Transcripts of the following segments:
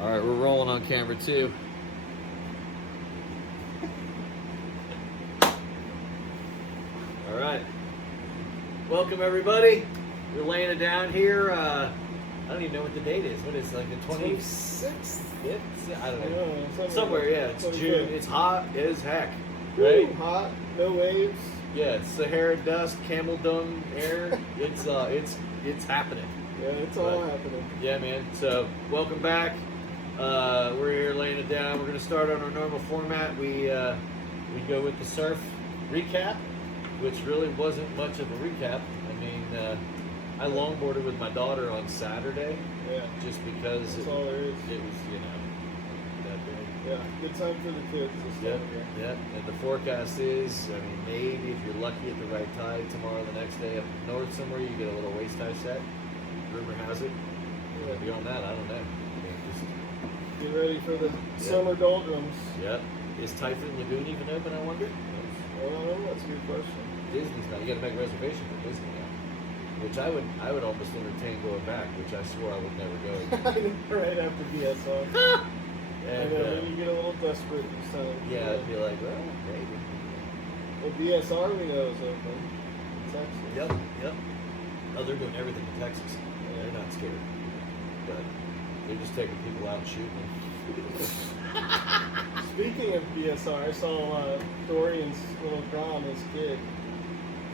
All right, we're rolling on camera too. All right. Welcome everybody. We're laying it down here. I don't even know what the date is. What is it, like the 26th? Yeah, I don't know. Yeah, Somewhere, yeah. It's 25th. June. It's hot as heck, Woo, right? hot, no waves. Yeah, it's Sahara dust, camel dung air. It's happening. Yeah, it's all happening. Yeah, man. So welcome back. We're here laying it down. We're gonna start on our normal format. We go with the surf recap, which really wasn't much of a recap. I mean, I longboarded with my daughter on Saturday. Yeah. Just because That's all there is. It was, that big. Yeah, good time for the kids this Yep, time. yep. And the forecast is, I mean, maybe if you're lucky at the right tide tomorrow, the next day up north somewhere, you get a little waist high set. Rumor has it. Yeah. Beyond that, I don't know. I mean, Get ready for the summer doldrums. Yep. Is Typhoon Lagoon even open, I wonder? I don't know, that's a good question. Disney's not. You got to make a reservation for Disney now. Which I would almost entertain going back, which I swore I would never go. Right after BSR. And, I know, when you get a little desperate this time. yeah, I'd be like, well, maybe. Well, BSR we know is open. Texas. Yep, yep. Oh, they're doing everything in Texas. They're not scared. But they're just taking people out and shooting them. Speaking of BSR, I saw Dorian's little Grom, his kid,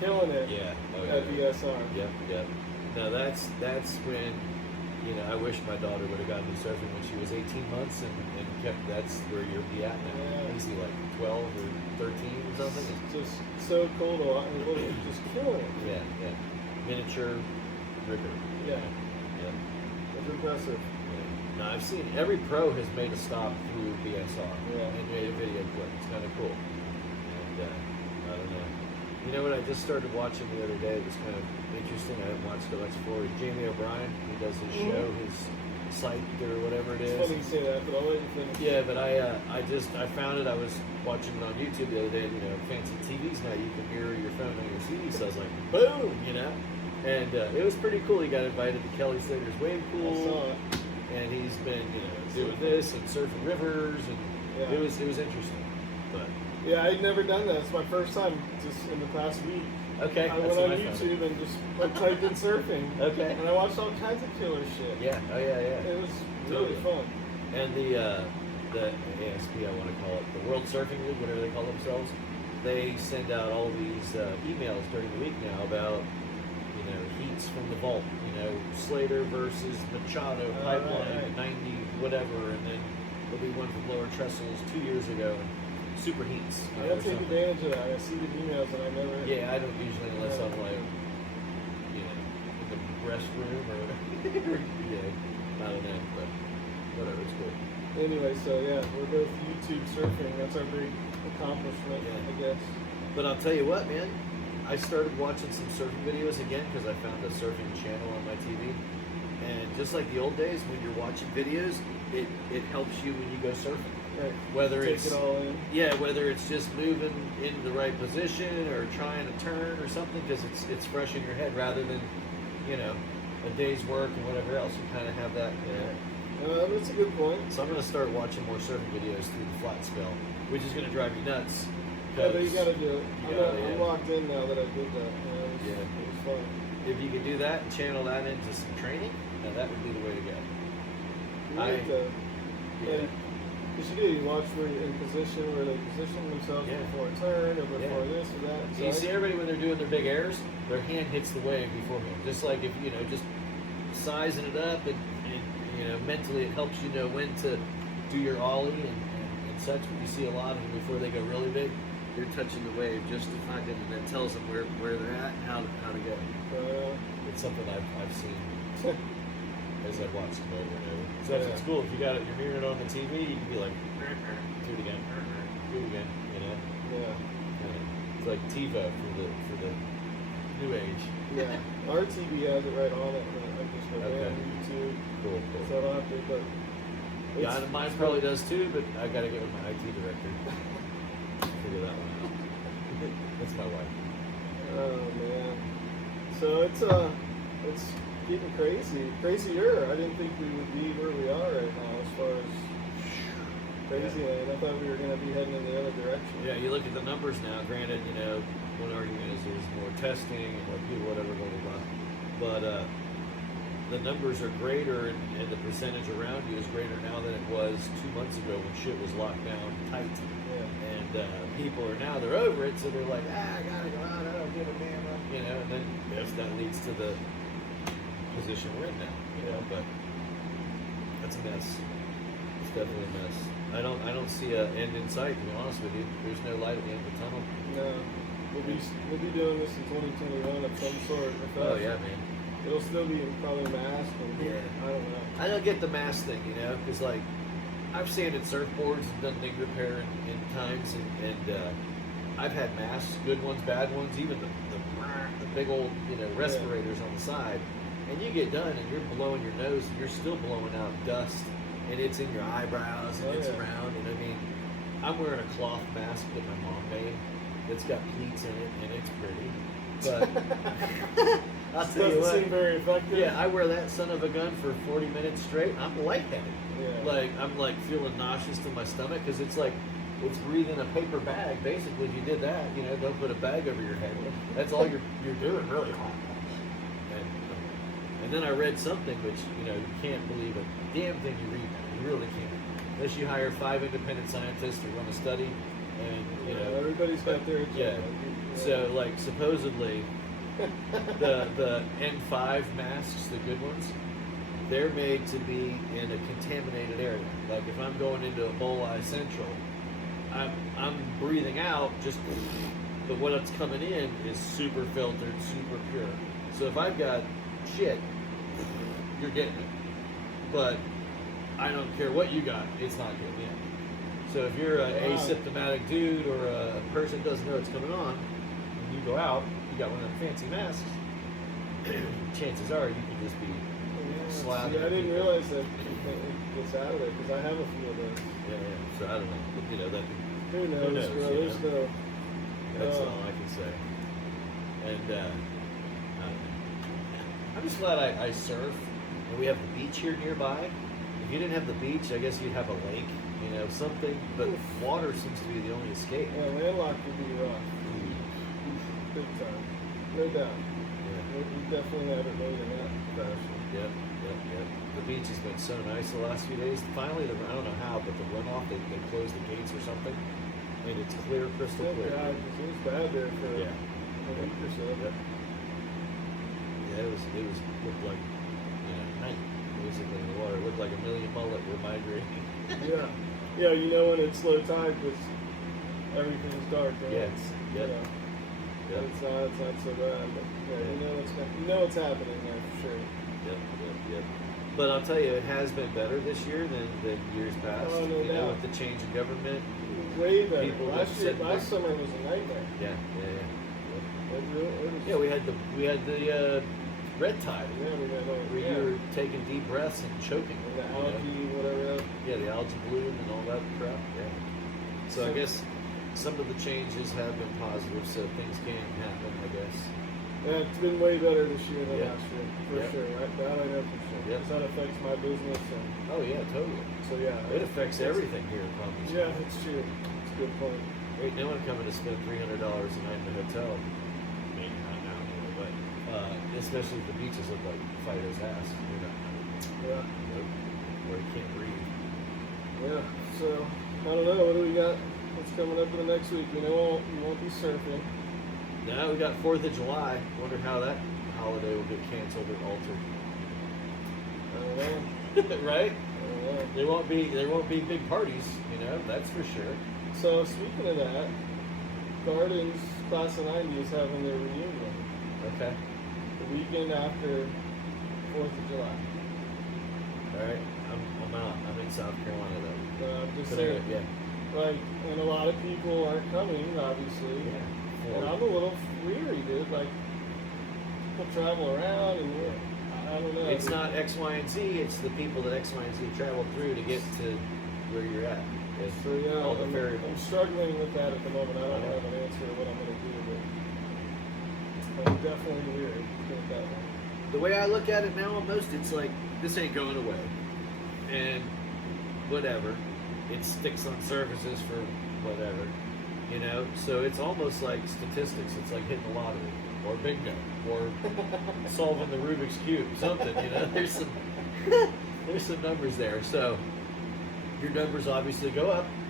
killing it Yeah. Oh, at yeah. BSR. Yep, yep. Now that's when, I wish my daughter would have gotten to surfing when she was 18 months and kept. That's where you'll be at now. Yeah. Is he like 12 or 13 or something? It's just so cool to watch. Just killing it. Yeah, yeah. Miniature rigger. Yeah. Yeah. It's impressive. No, I've seen every pro has made a stop through BSR Yeah. and made a video clip. It's kind of cool. And I don't know. You know what I just started watching the other day? It was kind of interesting. I haven't watched it much before. Jamie O'Brien, he does his show, his site or whatever it It's is. funny you say that, but I'll let you finish. Yeah, but I found it. I was watching it on YouTube the other day. Fancy TVs now you can mirror your phone on your TV. So I was like, boom, and it was pretty cool. He got invited to Kelly Slater's wave I pool. saw it. And he's been, doing this and surfing rivers, and Yeah. it was interesting. But Yeah, I'd never done that. It's my first time just in the past week. okay, I that's went what on I found. YouTube and just typed in surfing. Okay. And I watched all kinds of killer shit. Yeah, oh yeah. It was really fun. And the ASP, I want to call it, the World Surfing League, whatever they call themselves, they send out all these emails during the week now about heats from the vault. Slater versus Machado pipeline, right. 90 whatever, and then there'll be one from Lower Trestles 2 years ago. Super heats. I gotta take advantage of that. I see the emails and I never. Yeah, I don't usually unless I'm like, in the restroom or whatever. I don't know, but whatever, it's cool. Anyway, so yeah, we're both YouTube surfing. That's our big accomplishment, I guess. But I'll tell you what, man. I started watching some surfing videos again because I found a surfing channel on my TV. And just like the old days, when you're watching videos, it helps you when you go surfing. Right. Whether Take it's it all in. Yeah, whether it's just moving in the right position or trying to turn or something, because it's fresh in your head rather than a day's work and whatever else. You kind of have that. That's a good point. So I'm going to start watching more surfing videos through the flat spell, which is going to drive you nuts. Yeah, but you gotta do it. I'm Yeah. locked in now that I did that. Yeah. It was fun. If you could do that and channel that into some training, now that would be the way to go. You like to, because you do, you watch where you're in position, where they position themselves before a turn or before this or that. So you see everybody when they're doing their big airs, their hand hits the wave beforehand. Just like if just sizing it up and mentally it helps you know when to do your ollie and such. But you see a lot of them before they go really big, they're touching the wave just to find it, and that tells them where they're at and how to go. It's something I've seen as I've watched them over and over. So that's what's cool. If you got it, you're hearing it on the TV, you can be like, do it again, Yeah. It's like TiVo for the new age. Yeah, our TV has it right on it. I just go on YouTube. Cool. So I don't have to, but Yeah, mine probably does too, but I gotta get with my IT director. Figure that one out. That's my wife. Oh man. So it's getting crazier. I didn't think we would be where we are right now as far crazy lane. I thought we were going to be heading in the other direction. Yeah, you look at the numbers now. Granted, one argument is there's more testing and more people, whatever, blah blah blah. But the numbers are greater, and the percentage around you is greater now than it was 2 months ago when shit was locked down tight. Yeah. And people are now, they're over it, so they're like, I gotta go out, I don't give a damn, and then that leads to the position we're in now, but that's a mess. It's definitely a mess. I don't see an end in sight, to be honest with you. There's no light at the end of the tunnel. No. We'll be doing this in 2021 of some sort. Oh yeah, man. It'll still be probably masked. I don't know. I don't get the mask thing, because like I've sanded surfboards and done ding repair in times, and I've had masks, good ones, bad ones, even the big old respirators on the side, and you get done and you're blowing your nose and you're still blowing out dust, and it's in your eyebrows and it's around. And I mean, I'm wearing a cloth mask that my mom made that's got pleats in it, and it's pretty, but I'll tell you what, doesn't seem very effective. yeah, I wear that son of a gun for 40 minutes straight. I'm lightheaded. Yeah. Like I'm feeling nauseous to my stomach because it's like it's breathing a paper bag. Basically, if you did that, don't put a bag over your head. That's all you're doing, really. And then I read something which you can't believe a damn thing you read. You really can't, unless you hire 5 independent scientists to run a study. And everybody's got their agenda. Yeah. So like supposedly the N5 masks, the good ones, they're made to be in a contaminated area. Like if I'm going into a Bolai Central, I'm breathing out but what's coming in is super filtered, super pure. So if I've got shit, you're getting it. But I don't care what you got, it's not getting in. So if you're an asymptomatic dude or a person that doesn't know what's coming on, when you go out, you got one of them fancy masks, chances are you can just be slathering. I didn't realize that it gets out of there because I have a few of those. Yeah. So I don't know. But, that. Who knows, bro? There's no. That's all I can say. And I'm just glad I surf, and we have the beach here nearby. If you didn't have the beach, I guess you'd have a lake, something. But water seems to be the only escape. Yeah, landlocked would be rough. Big time. No doubt. Yeah. We definitely have it made in that fashion. Yep. The beach has been so nice the last few days. Finally, I don't know how, but the runoff, they closed the gates or something, and it's clear, crystal clear. Yeah, it was bad there for a week or so. Yep. Yeah, it looked like night. Basically, in the water, it looked like a million mullet were migrating. Yeah. When it's low tide because everything's dark. Right? Yep. But it's not so bad. But you know what's happening there for sure. Yep. But I'll tell you, it has been better this year than years past. Oh, no doubt. With the change in government. Way better. Last summer was a nightmare. Yeah. It was, Yeah, we had the red tide. Yeah, we had all. Where you were taking deep breaths and choking. And the algae, whatever else. Yeah, the algae bloom and all that crap. Yeah. So I guess some of the changes have been positive, so things can happen, I guess. Yeah, it's been way better this year than last year, for sure. Right? That I know for sure. Yep. Because that affects my business. And, oh yeah, totally. So yeah, it affects everything here in Palm Beach. Yeah, it's true. It's a good point. Ain't no one coming to spend $300 a night in the hotel. Maybe not now, but especially if the beaches look like Fido's ass. Yeah. Where you can't breathe. Yeah. So I don't know. What do we got? What's coming up in the next week? We won't be surfing. Now we got 4th of July. Wonder how that holiday will get canceled or altered. I don't know. Right? I don't know. There won't be big parties, that's for sure. So speaking of that, Gardens Class of 90 is having their reunion. Okay. The weekend after 4th of July. Alright. I'm out. I'm in South Carolina though. I'm just saying. Yeah. Like, and a lot of people aren't coming, obviously. Yeah. And I'm a little weary, dude. Like, people travel around, and I don't know. It's not X, Y, and Z. It's the people that X, Y, and Z travel through to get to where you're at. It's so yeah, all the I'm variables. struggling with that at the moment. I don't have an answer to what I'm going to do, but I'm definitely weary. Put it that way. The way I look at it now, almost, it's like this ain't going away, and whatever. it sticks on surfaces for whatever, you know. So it's almost like statistics. It's like hitting the lottery, or bingo, or solving the Rubik's cube, something. You know, there's some there's some numbers there. So your numbers obviously go up.